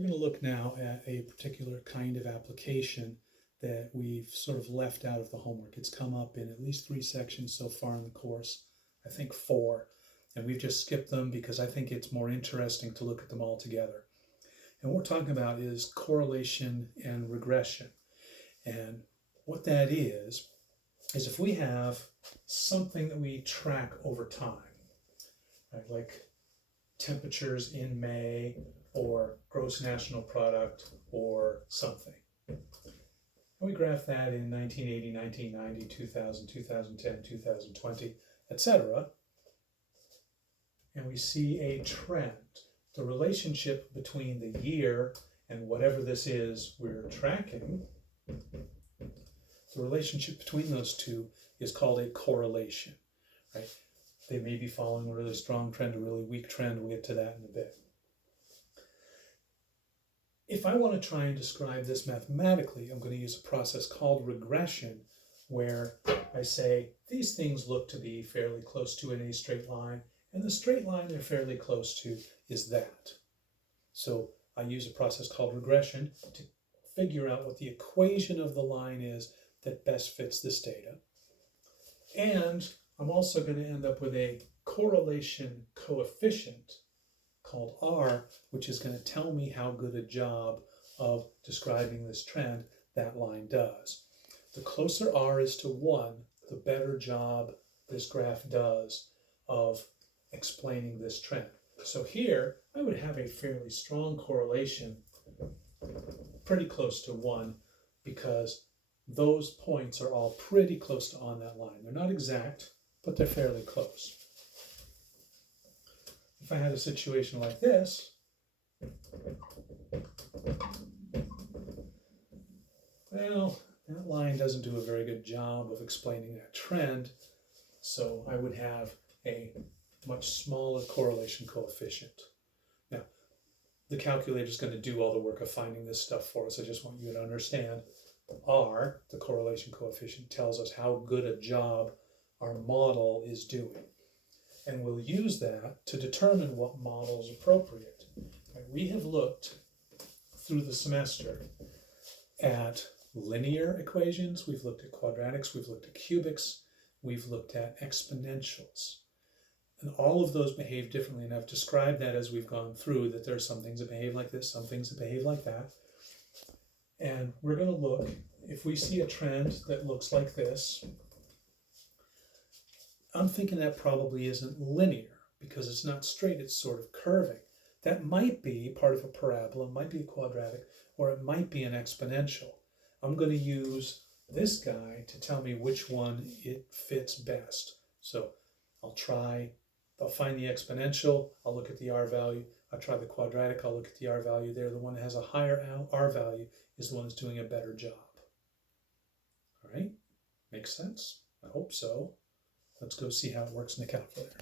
We're going to look now at a particular kind of application that we've sort of left out of the homework. It's come up in at least 3 sections so far in the course, I think 4, and we've just skipped them because I think it's more interesting to look at them all together. And what we're talking about is correlation and regression. And what that is if we have something that we track over time, right, like temperatures in May or gross national product or something. And we graph that in 1980, 1990, 2000, 2010, 2020, etc. And we see a trend. The relationship between the year and whatever this is we're tracking, the relationship between those two is called a correlation, right? They may be following a really strong trend, a really weak trend. We'll get to that in a bit. If I want to try and describe this mathematically, I'm going to use a process called regression, where I say these things look to be fairly close to in a straight line, and the straight line they're fairly close to is that. So I use a process called regression to figure out what the equation of the line is that best fits this data. And I'm also going to end up with a correlation coefficient called R, which is going to tell me how good a job of describing this trend that line does. The closer R is to 1, the better job this graph does of explaining this trend. So here, I would have a fairly strong correlation, pretty close to 1, because those points are all pretty close to on that line. They're not exact, but they're fairly close. If I had a situation like this, well, that line doesn't do a very good job of explaining that trend, so I would have a much smaller correlation coefficient. Now, the calculator is going to do all the work of finding this stuff for us. I just want you to understand R, the correlation coefficient, tells us how good a job our model is doing. And we'll use that to determine what model is appropriate. We have looked through the semester at linear equations, we've looked at quadratics, we've looked at cubics, we've looked at exponentials. And all of those behave differently, and I've described that as we've gone through, that there are some things that behave like this, some things that behave like that. And we're going to look, if we see a trend that looks like this, I'm thinking that probably isn't linear because it's not straight, it's sort of curving. That might be part of a parabola, it might be a quadratic, or it might be an exponential. I'm going to use this guy to tell me which one it fits best. So I'll find the exponential, I'll look at the R value. I'll try the quadratic, I'll look at the R value there. The one that has a higher R value is the one that's doing a better job. All right, makes sense? I hope so. Let's go see how it works in the calculator.